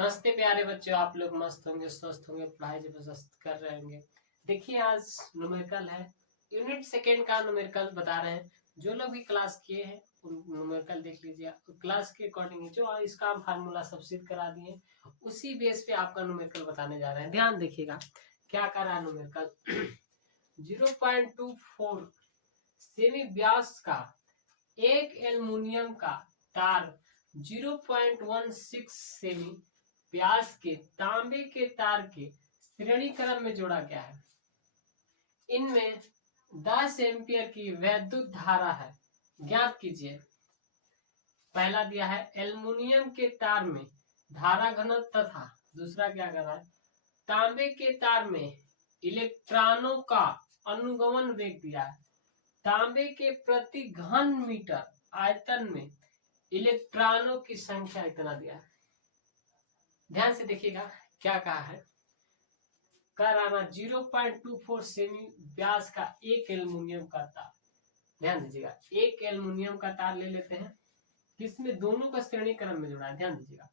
नमस्ते प्यारे बच्चों, आप लोग मस्त होंगे, स्वस्थ होंगे, पढ़ाई जबरदस्त कर रहे होंगे। देखिए आज न्यूमेरिकल है, यूनिट सेकेंड का न्यूमेरिकल बता रहे हैं। जो लोग भी क्लास किए हैं उन न्यूमेरिकल देख लीजिए, क्लास के अकॉर्डिंग जो इसका हम फार्मूला सब सिद्ध करा दिए, उसी बेस पे आपका न्यूमेरिकल बताने जा रहे हैं। ध्यान देखिएगा क्या कर रहा है न्यूमेरिकल। 0.24 सेमी व्यास का एक एल्युमिनियम का तार 0.16 सेमी व्यास के तांबे के तार के श्रेणी क्रम में जोड़ा गया है। इनमें 10 एम्पियर की वैद्युत धारा है, ज्ञात कीजिए। पहला दिया है एल्युमिनियम के तार में धारा घनत्व तथा दूसरा क्या कर रहा है, तांबे के तार में इलेक्ट्रॉनों का अनुगमन वेग दिया है। तांबे के प्रति घन मीटर आयतन में इलेक्ट्रॉनों की संख्या इतना दिया है। ध्यान से देखिएगा क्या कहा है, कर आना 0.24 सेमी व्यास का एक एल्युमिनियम का तार। ध्यान दीजिएगा, एक एल्युमिनियम का तार ले लेते हैं, किसमें दोनों का श्रेणी क्रम में जोड़ा है। ध्यान दीजिएगा,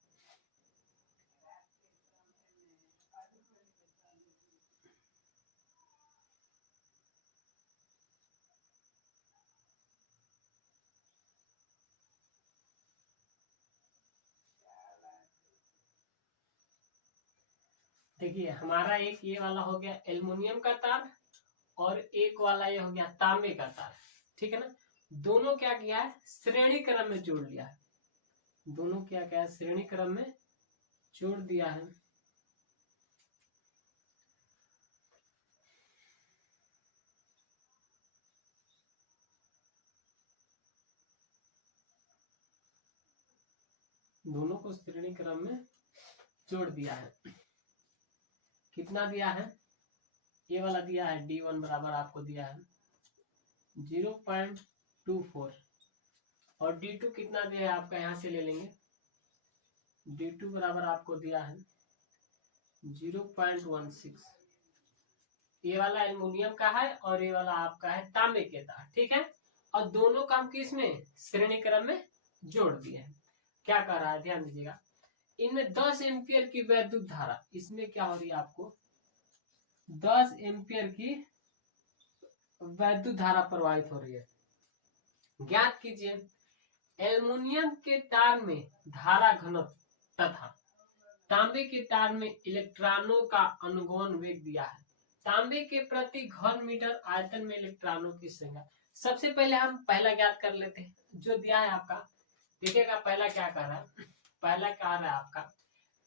देखिए हमारा एक ये वाला हो गया एल्युमिनियम का तार और एक वाला ये हो गया तांबे का तार, ठीक है ना। दोनों क्या किया है, श्रेणी क्रम में जोड़ लिया है। दोनों क्या क्या है, श्रेणी क्रम में जोड़ दिया है। दोनों को श्रेणी क्रम में जोड़ दिया है। कितना दिया है, ये वाला दिया है D1 बराबर आपको दिया है 0.24 और D2 कितना दिया है आपका, यहां से ले लेंगे। D2 बराबर आपको दिया है 0.16। ये वाला एल्युमिनियम का है और ये वाला आपका है तांबे के तार, ठीक है। और दोनों का हम किस में, श्रेणी क्रम में जोड़ दिए हैं। क्या कर रहा है, ध्यान दीजिएगा। इनमें 10 एम्पियर की वैद्युत धारा, इसमें क्या हो रही है आपको, 10 एम्पियर की वैद्युत धारा प्रवाहित हो रही है। ज्ञात कीजिए एल्युमिनियम के तार में धारा घनत्व तथा तांबे के तार में इलेक्ट्रॉनों का अनुगमन वेग दिया है। तांबे के प्रति घन मीटर आयतन में इलेक्ट्रॉनों की संख्या। सबसे पहले हम पहला ज्ञात कर लेते हैं, जो दिया है आपका। देखिएगा पहला क्या कर रहा है, पहला क्या रहा है आपका,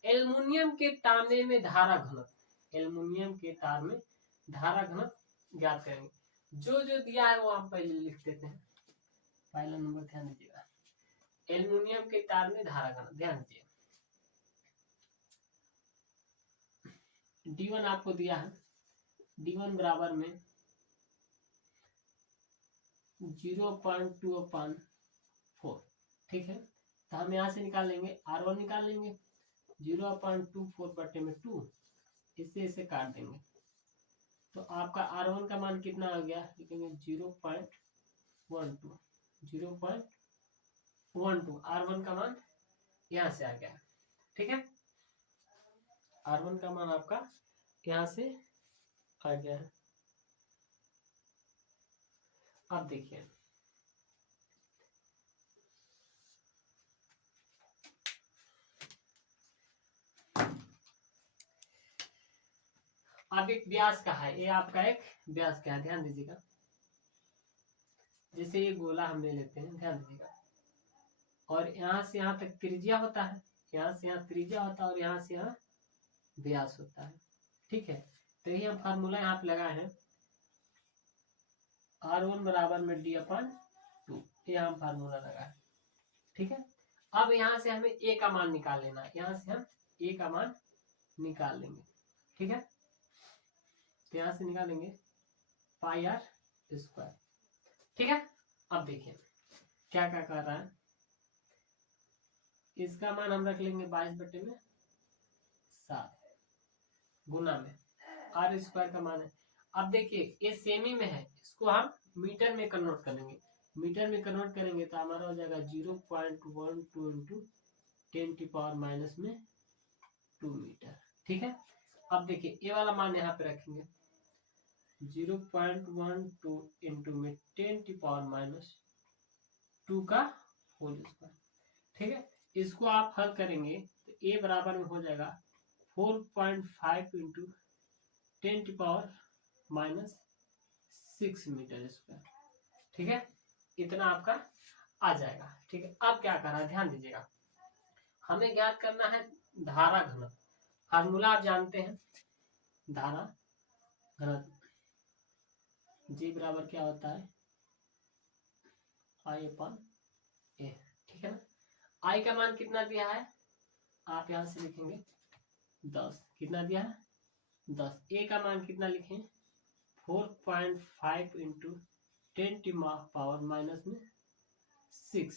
एल्युमिनियम के तांबे में धारा घनत्व। एल्युमिनियम के तार में धारा घनत्व ज्ञात करेंगे। जो जो दिया है वो हम पहले लिख देते हैं। पहला नंबर ध्यान दीजिएगा, एल्युमिनियम के तार में धारा घनत्व। ध्यान दीजिए D1 आपको दिया है, D1 बराबर में 0.2/4, ठीक है। तो हम यहाँ से निकाल लेंगे, R1 निकाल लेंगे 0.24/2, इससे इसे काट देंगे तो आपका R1 का मान कितना आ गया, लिखेंगे 0.12। 0.12 R1 का मान यहाँ से आ गया, ठीक है। R1 का मान आपका यहाँ से आ गया है। अब देखिए अब एक व्यास का है, ये आपका एक व्यास का है। ध्यान दीजिएगा, जैसे ये गोला हम ले लेते हैं, ध्यान दीजिएगा, और यहाँ से यहाँ तक त्रिज्या होता है, यहाँ से यहाँ त्रिज्या होता है और यहाँ से यहाँ व्यास होता है, ठीक है। तो ये हम फार्मूला यहाँ पे लगाए हैं, R1 बराबर में D/2, ये हम फार्मूला लगाए, ठीक है। अब यहाँ से हमें A का मान निकाल लेना है, यहाँ से हम A का मान निकाल लेंगे, ठीक है। तो यहाँ से निकालेंगे πr², ठीक है। अब देखिए क्या क्या कर रहा है, इसका मान हम रख लेंगे 22/7 गुना में R² का मान है। अब देखिए ये सेमी में है, इसको हम मीटर में कन्वर्ट करेंगे। मीटर में कन्वर्ट करेंगे तो हमारा हो जाएगा 0.12 × 10⁻⁻⁻⁴, 2 मीटर। ठीक है, अब देखिए ये वाला मान यहाँ पे रखेंगे 0.12 इंटू में 10⁻² का होल स्क्वायर। ठीक है, इसको आप हल करेंगे तो ए बराबर में हो जाएगा 4.5 इंटू 10⁻⁻6 मीटर स्क्वायर। ठीक है, इतना आपका आ जाएगा। ठीक है, अब क्या करना है ध्यान दीजिएगा, हमें ज्ञात करना है धारा घनत्व। फार्मूला आप जानते हैं, धारा घनत्व जी बराबर क्या होता है I/A। ठीक है ना, I का मान कितना दिया है आप यहां से लिखेंगे 10। कितना दिया है 10। A का मान कितना लिखें 4.5 इंटू 10⁻⁻6।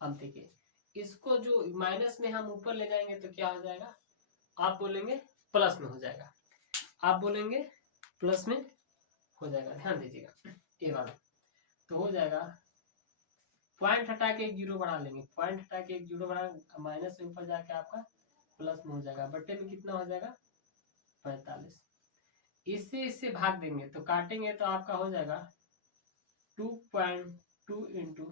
अब देखिए इसको जो माइनस में हम ऊपर ले जाएंगे तो क्या हो जाएगा, आप बोलेंगे प्लस में हो जाएगा, आप बोलेंगे प्लस में हो जाएगा। ध्यान दीजिएगा ये वाला तो हो जाएगा, पॉइंट हटा के एक जीरो बढ़ा लेंगे, पॉइंट हटा के एक जीरो बढ़ा, माइनस से ऊपर जाके आपका प्लस में हो जाएगा, बट्टे में कितना हो जाएगा 45। इससे भाग देंगे तो काटेंगे तो आपका हो जाएगा 2.2 इंटू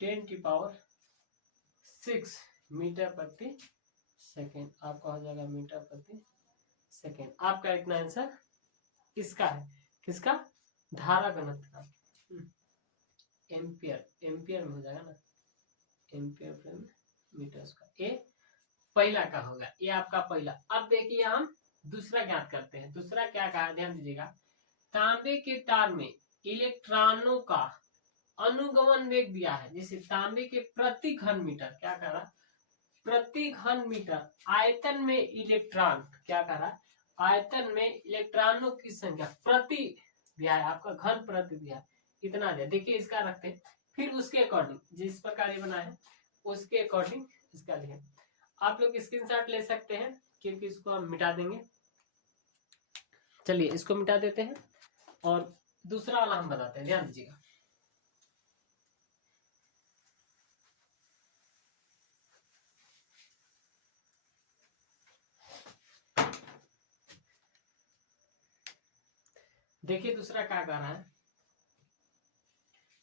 10⁻6 मीटर प्रति सेकेंड। आपका हो जाएगा मीटर प्रति सेकेंड। आपका इतना आंसर इसका है, किसका धारा घनत्व का। एम्पियर, एम्पियर में हो जाएगा ना, एम्पियर प्रति मीटर स्क्वायर। ये पहला का होगा, ये आपका पहला। अब देखिए हम दूसरा ज्ञात करते हैं। दूसरा क्या कहा ध्यान दीजिएगा, तांबे के तार में इलेक्ट्रॉनों का अनुगमन वेग दिया है, जैसे तांबे के प्रति घन मीटर, क्या कह रहा प्रति घन मीटर आयतन में इलेक्ट्रॉन, क्या कह रहा आयतन में इलेक्ट्रॉनों की संख्या प्रति दिया है, आपका घन प्रति दिया है इतना दिया। देखिए इसका रखते हैं, फिर उसके अकॉर्डिंग जिस प्रकार ये बना है उसके अकॉर्डिंग इसका लिखें। आप लोग स्क्रीनशॉट ले सकते हैं क्योंकि इसको हम मिटा देंगे। चलिए इसको मिटा देते हैं और दूसरा वाला हम बताते हैं, ध्यान दीजिएगा। देखिए दूसरा क्या कह रहा है,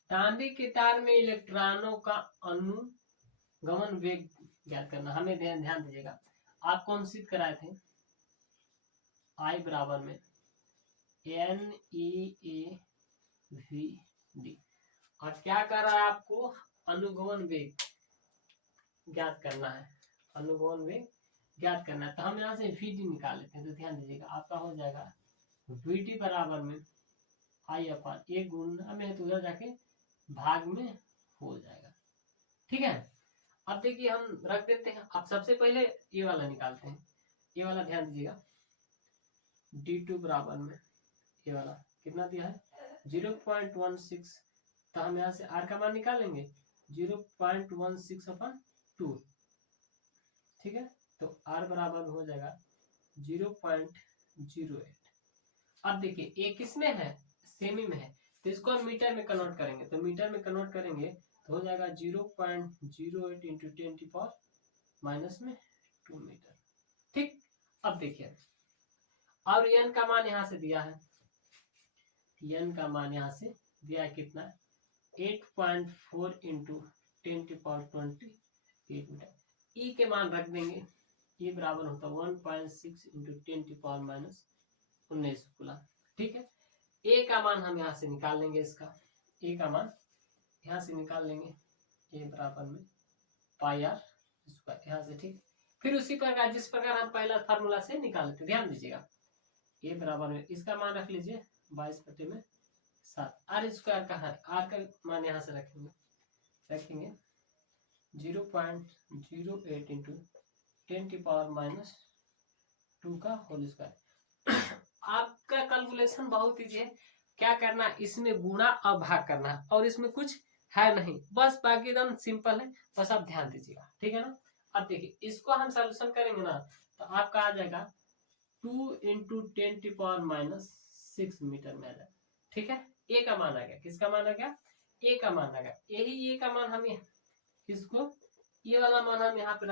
तांबे के तार में इलेक्ट्रॉनों का अनुगमन वेग ज्ञात करना। हमें ध्यान दीजिएगा, आपको हम सिद्ध कराए थे I बराबर में NeAVD, और क्या कर रहा है आपको अनुगमन वेग ज्ञात करना है, अनुगमन वेग ज्ञात करना है। तो हम यहाँ से VD निकाल लेते हैं। तो ध्यान दीजिएगा आपका हो जाएगा VD बराबर में I/A गुणा में, तो उधर जाके भाग में हो जाएगा। ठीक है, अब देखिए हम रख देते हैं। अब सबसे पहले ये वाला निकालते हैं, ये वाला ध्यान दीजिएगा D2 बराबर में ये वाला कितना दिया है 0.16, तो हम यहाँ से R का मान निकालेंगे 0.16/2। ठीक है, तो R बराबर हो जाएगा 0.08। अब देखिए ये किसमें है सेमी में है, तो इसको हम मीटर में कन्वर्ट करेंगे। तो मीटर में कन्वर्ट करेंगे तो हो जाएगा 0.08 इंटू 10⁻⁻2 मीटर। ठीक, अब देखिए और n का मान यहाँ से दिया है, n का मान यहाँ से दिया है कितना 8.4 इंटू 10⁻28 मीटर। E के मान रख देंगे, E बराबर होता है 1.6 इंटू 10⁻⁻19 कूलम। ठीक है, A का मान हम यहाँ से निकाल लेंगे, इसका A का मान यहाँ से निकाल लेंगे, A बराबर में πr स्क्वायर यहाँ से। ठीक, फिर उसी प्रकार जिस प्रकार हम पहला फार्मूला से निकाल लेते, ध्यान दीजिएगा A बराबर में इसका मान रख लीजिए 22/7। R स्क्वायर का है, R का मान यहाँ से रखेंगे 0.08 इंटू 10⁻⁻2 का होल स्क्वायर। आपका कैलकुलेशन बहुत ईजी है, क्या करना इसमें गुणा और भाग करना है, और इसमें कुछ है नहीं, बस बाकी एकदम सिंपल है, बस आप ध्यान दीजिएगा। ठीक है ना, अब देखिए इसको हम सॉल्यूशन करेंगे ना तो आपका आ जाएगा 2 इंटू 10⁻⁻6 मीटर में आ जाएगा। ठीक है, ए का मान आ गया, किसका मान आ गया ए का मान आ गया। यही ए का मान हम इसको ये वाला मान हम यहाँ पे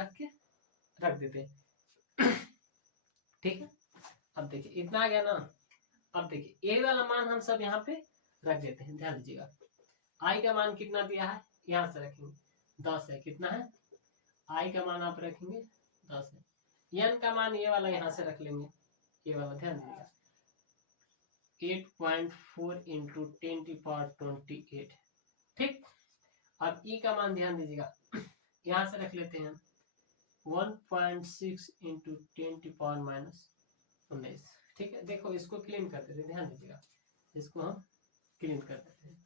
रख देते हैं। ठीक है। अब देखिए इतना आ गया ना। अब देखिए ए वाला मान हम सब यहाँ पे रख देते हैं, ध्यान दीजिएगा। आई का मान कितना दिया है, यहाँ से रखेंगे 10 है, कितना है आई का मान आप रखेंगे 10 है। एन का मान ये वाला यहाँ से रख लेंगे, ये वाला ध्यान दीजिएगा 8.4 इंटू 10⁻28, ठीक। अब ई का मान ध्यान दीजिएगा यहाँ से रख लेते हैं 1.6 इंटू 10⁻−19, ठीक है। देखो इसको क्लीन कर देते हैं, ध्यान दीजिएगा इसको हम क्लीन कर देते हैं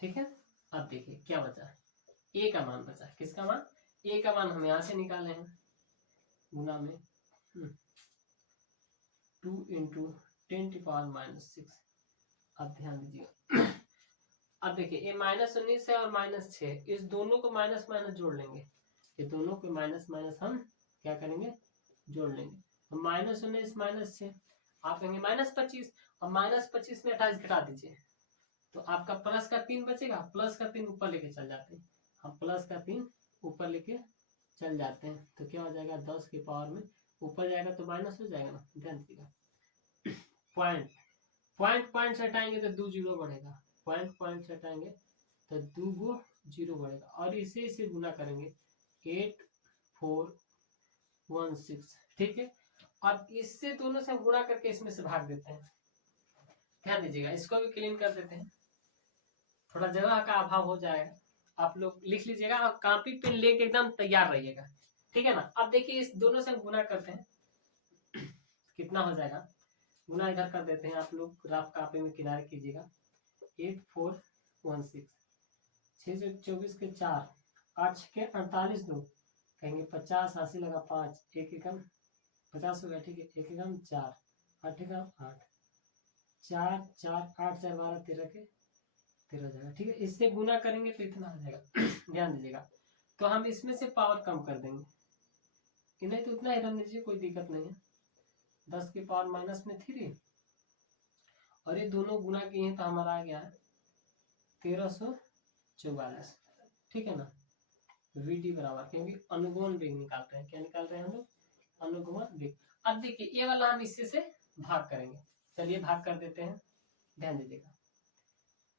ठीक है। अब देखिए क्या बचा, ए का मान बचा, किसका मान, ए का मान हम यहां से निकाले हैं गुना में 2 इंटू 10⁻−6। अब ध्यान दीजिएगा अब देखिए ये -19 है और -6, इस दोनों को माइनस माइनस जोड़ लेंगे, ये दोनों को माइनस माइनस हम क्या करेंगे जोड़ लेंगे। तो -19 -6 आप कहेंगे -25, और -25 में 28 घटा दीजिए तो आपका प्लस का 3 बचेगा, प्लस का 3 ऊपर लेके चल जाते हैं, हम प्लस का 3 ऊपर लेके चल जाते हैं तो क्या हो जाएगा 10 की पावर में ऊपर जाएगा तो माइनस हो जाएगा ना, ध्यान दीजिएगा। पॉइंट से हटाएंगे तो 2 जीरो बढ़ेगा, पॉइंट से हटाएंगे तो 2 गो जीरो बढ़ेगा, और इसे गुना करेंगे 8416, ठीक है। अब इससे दोनों से हम गुणा करके इसमें से भाग देते हैं, ध्यान दीजिएगा इसको भी क्लीन कर देते हैं, थोड़ा जगह का अभाव हो जाएगा, आप लोग लिख लीजिएगा और कॉपी पेन लेके एकदम तैयार रहिएगा, ठीक है ना। अब देखिए इस दोनों से हम गुना करते हैं कितना हो जाएगा, गुना इधर कर देते हैं, आप लोग रफ कॉपी में किनारे कीजिएगा 8416, 624 के 4, 8 के 48 दो कहेंगे 50, 80 लगा 5, एक एकम 50 हो गया, ठीक है। एक एकम 4, 8 एकम 8, 4 4 8 4 12 13 के 13 हो जाएगा, ठीक है। इससे गुना करेंगे तो इतना हो जाएगा ध्यान दीजिएगा। तो हम इसमें से पावर कम कर देंगे, नहीं तो उतना ही रख दीजिए, कोई दिक्कत नहीं है। 10 की पावर माइनस में 3 और ये दोनों गुना किए हैं तो हमारा आ गया है 1344, ठीक है ना। VD बराबर, क्योंकि अनुगमन वेग निकालते हैं, क्या निकाल रहे हैं हम लोग, अनुगमन वेग। अब देखिए ये वाला हम इससे से भाग करेंगे, चलिए भाग कर देते हैं, ध्यान दीजिएगा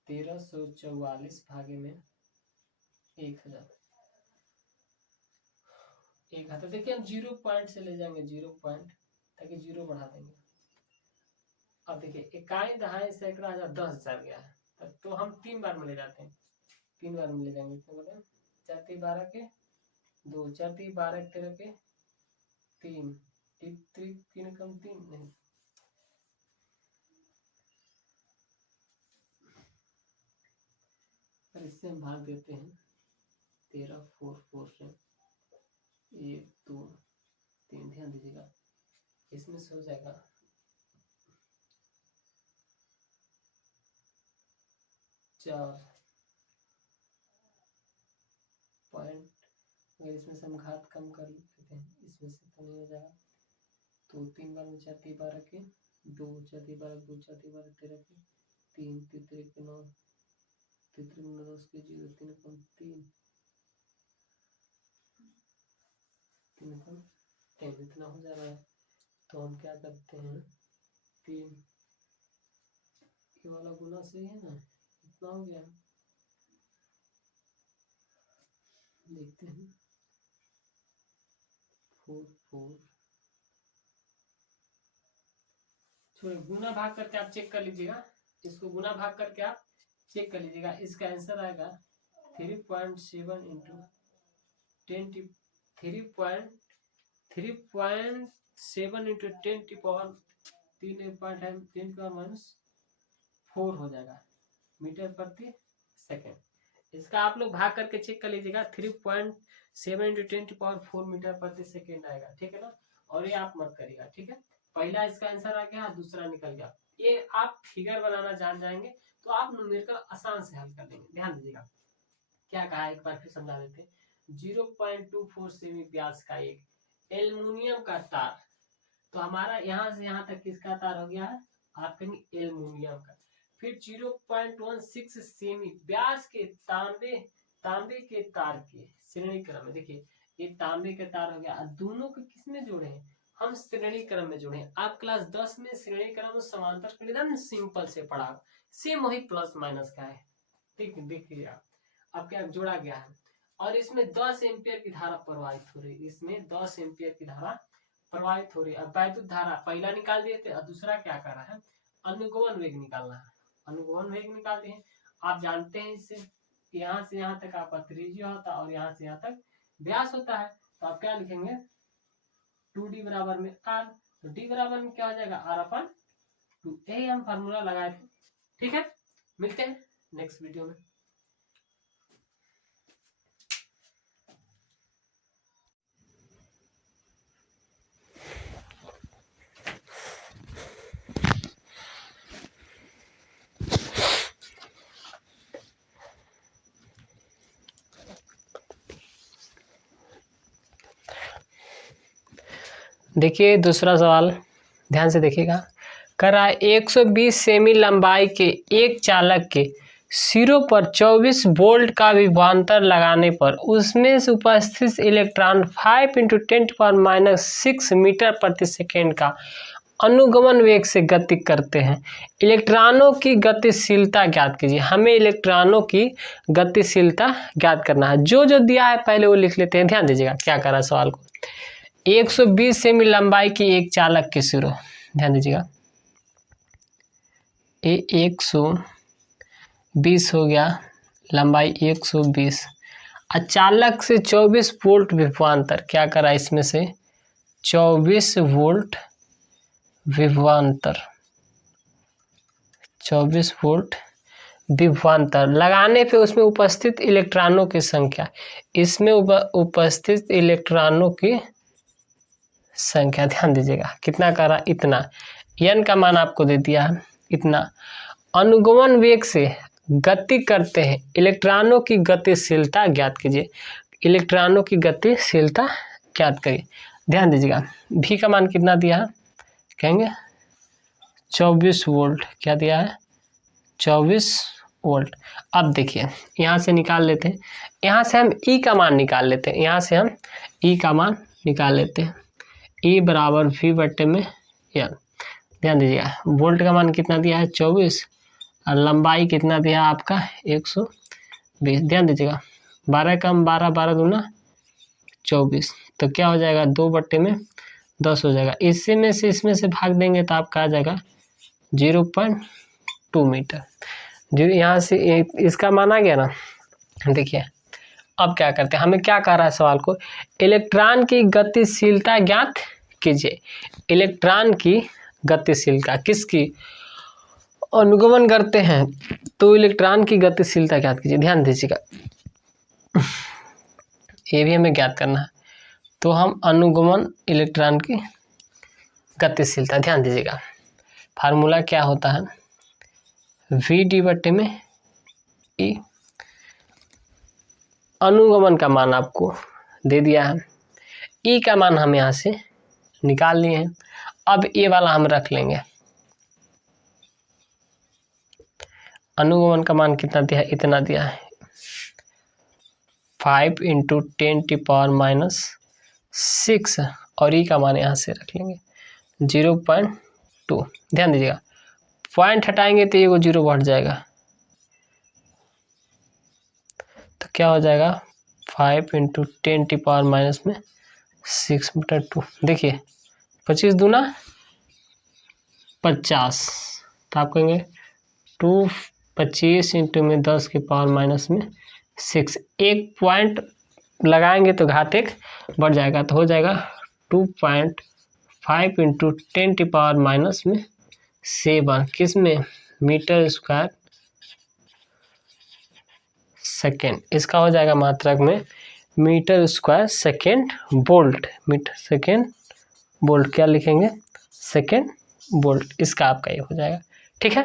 1344 भागे में 1000, देखिए हम 0 पॉइंट से ले जाएंगे, 0 पॉइंट ताकि 0 बढ़ा देंगे। अब देखिए इकाई दहाई सैकड़ा हजार 10,000 गया है, तो हम 3 बार में ले जाते हैं, 3 बार में ले जाएंगे, तो बोले 4 3 12 के 2, 4 3 12 13 के 3, 3 कम 3 नहीं, पर इससे हम भाग देते हैं 13 4 4 से 1 2 3, ध्यान दीजिएगा इसमें से हो जाएगा 4 पॉइंट, अगर इसमें से हम घात कम कर लेते हैं, इसमें से तो नहीं हो जाएगा, तो 3 बार में 4 3 12 के 2, 4 3 12 2, 4 3 12 13 के 3, 3 3 के 9, 3 3 9 10 के 0, 3 कम 3 3 कम 10, इतना हो जा रहा है। तो हम क्या करते हैं 3 ये वाला गुना सही है ना, इतना हो गया, देखते हैं 4 4 छोड़िए, गुना भाग करके आप चेक कर लीजिएगा, इसको गुना भाग करके आप चेक कर लीजिएगा, इसका आंसर आएगा 3.7 इंटू 10 3.7 इंटू 10 की पावर 3.10⁻⁴ हो जाएगा मीटर प्रति सेकेंड। इसका आप लोग भाग करके चेक कर लीजिएगा, 3.7 इंटू 10 की पावर 4 मीटर प्रति सेकेंड आएगा, ठीक है ना। और ये आप मत करिएगा, ठीक है। पहला इसका आंसर आ गया, दूसरा निकल गया। ये आप फिगर बनाना जान जाएंगे तो आप न्यूमेरिकल आसान से हल कर लेंगे। ध्यान दीजिएगा क्या कहा, एक बार फिर समझा देते। 0.24 सेमी व्यास का एक एल्युमिनियम का तार, तो हमारा यहाँ से यहाँ तक किसका तार हो गया है, आप कहेंगे एल्युमिनियम का। फिर 0.16 सेमी व्यास के तांबे तांबे के तार के श्रेणी क्रम में, देखिए ये तांबे के तार हो गया, दोनों को किसमें जोड़े हैं, हम श्रेणी क्रम में जोड़े हैं। आप क्लास 10 में श्रेणी क्रम समांतर एकदम सिंपल से पढ़ा, सेम वही प्लस माइनस का है, ठीक है। देखिए अब क्या जोड़ा गया है, और इसमें 10 एम्पियर की धारा प्रवाहित हो रही है, इसमें 10 एम्पियर की धारा प्रवाहित हो रही है। अब वैद्युत धारा पहला निकाल दिए थे और दूसरा क्या कर रहा है, अनुगमन वेग निकालना है, अनुगमन वेग निकालते हैं। आप जानते हैं इससे यहाँ से यहाँ तक आपका त्रिज्या होता है और यहाँ से यहाँ तक व्यास होता है, तो आप क्या लिखेंगे 2d बराबर में r, तो d बराबर में क्या हो जाएगा r/2, यही हम फार्मूला लगाए थे, ठीक है। मिलते हैं नेक्स्ट वीडियो में। देखिए दूसरा सवाल ध्यान से देखिएगा, कर रहा है 120 सेमी लंबाई के एक चालक के सिरों पर 24 वोल्ट का विभवांतर लगाने पर उसमें से उपस्थित इलेक्ट्रॉन 5 × 10⁻⁶ मीटर प्रति सेकेंड का अनुगमन वेग से गति करते हैं। इलेक्ट्रॉनों की गतिशीलता ज्ञात कीजिए। हमें इलेक्ट्रॉनों की गतिशीलता ज्ञात करना है। जो जो दिया है पहले वो लिख लेते हैं। ध्यान दीजिएगा क्या कर रहा है सवाल को। 120 सेमी लंबाई की एक चालक के सिरों, ध्यान दीजिएगा, ये 120 हो गया, लंबाई 120, चालक से 24 वोल्ट विभवांतर, क्या करा इसमें से 24 वोल्ट विभवांतर, 24 वोल्ट विभवांतर लगाने पे उसमें उपस्थित इलेक्ट्रॉनों की संख्या, इसमें उपस्थित इलेक्ट्रॉनों की संख्या, ध्यान दीजिएगा कितना करा, इतना, n का मान आपको दे दिया है इतना। अनुगमन वेग से गति करते हैं, इलेक्ट्रॉनों की गतिशीलता ज्ञात कीजिए। इलेक्ट्रॉनों की गतिशीलता ज्ञात करिए। ध्यान दीजिएगा v का मान कितना दिया है, कहेंगे 24 वोल्ट, क्या दिया है 24 वोल्ट। अब देखिए यहाँ से निकाल लेते हैं, यहाँ से हम E का मान निकाल लेते हैं, यहाँ से हम E का मान निकाल लेते हैं। E बराबर V/N। ध्यान दीजिएगा वोल्ट का मान कितना दिया है 24 और लंबाई कितना दिया है आपका 120। ध्यान दीजिएगा 12 कम 12, 12 दूना 24, तो क्या हो जाएगा 2/10 हो जाएगा। इससे में से इसमें से भाग देंगे तो आपका आ जाएगा 0.2 मीटर। जो यहाँ से इसका मान आ गया ना। देखिए अब क्या करते हैं, हमें क्या कह रहा है सवाल को, इलेक्ट्रॉन की गतिशीलता ज्ञात कीजिए। इलेक्ट्रॉन की गतिशीलता किसकी, अनुगमन करते हैं तो इलेक्ट्रॉन की गतिशीलता ज्ञात कीजिए। ध्यान दीजिएगा ये भी हमें ज्ञात करना है, तो हम अनुगमन इलेक्ट्रॉन की गतिशीलता, ध्यान दीजिएगा फार्मूला क्या होता है V/E। अनुगमन का मान आपको दे दिया है, E का मान हम यहाँ से निकाल लिए हैं। अब ये वाला हम रख लेंगे, अनुगमन का मान कितना दिया है, इतना दिया है 5 × 10⁻⁶, और E का मान यहाँ से रख लेंगे 0.2। ध्यान दीजिएगा पॉइंट हटाएंगे तो ये वो 0 बढ़ जाएगा, तो क्या हो जाएगा 5 × 10⁻⁶/2। देखिए 25 दूना 50, तो आप कहेंगे 225 × 10⁻⁶। एक पॉइंट लगाएंगे तो घात 1 बढ़ जाएगा, तो हो जाएगा 2.5 × 10⁻⁷ किस में, मीटर स्क्वायर सेकेंड। इसका हो जाएगा मात्रक में metre square second volt, metre second volt, क्या लिखेंगे सेकेंड वोल्ट, इसका आपका ये हो जाएगा, ठीक है।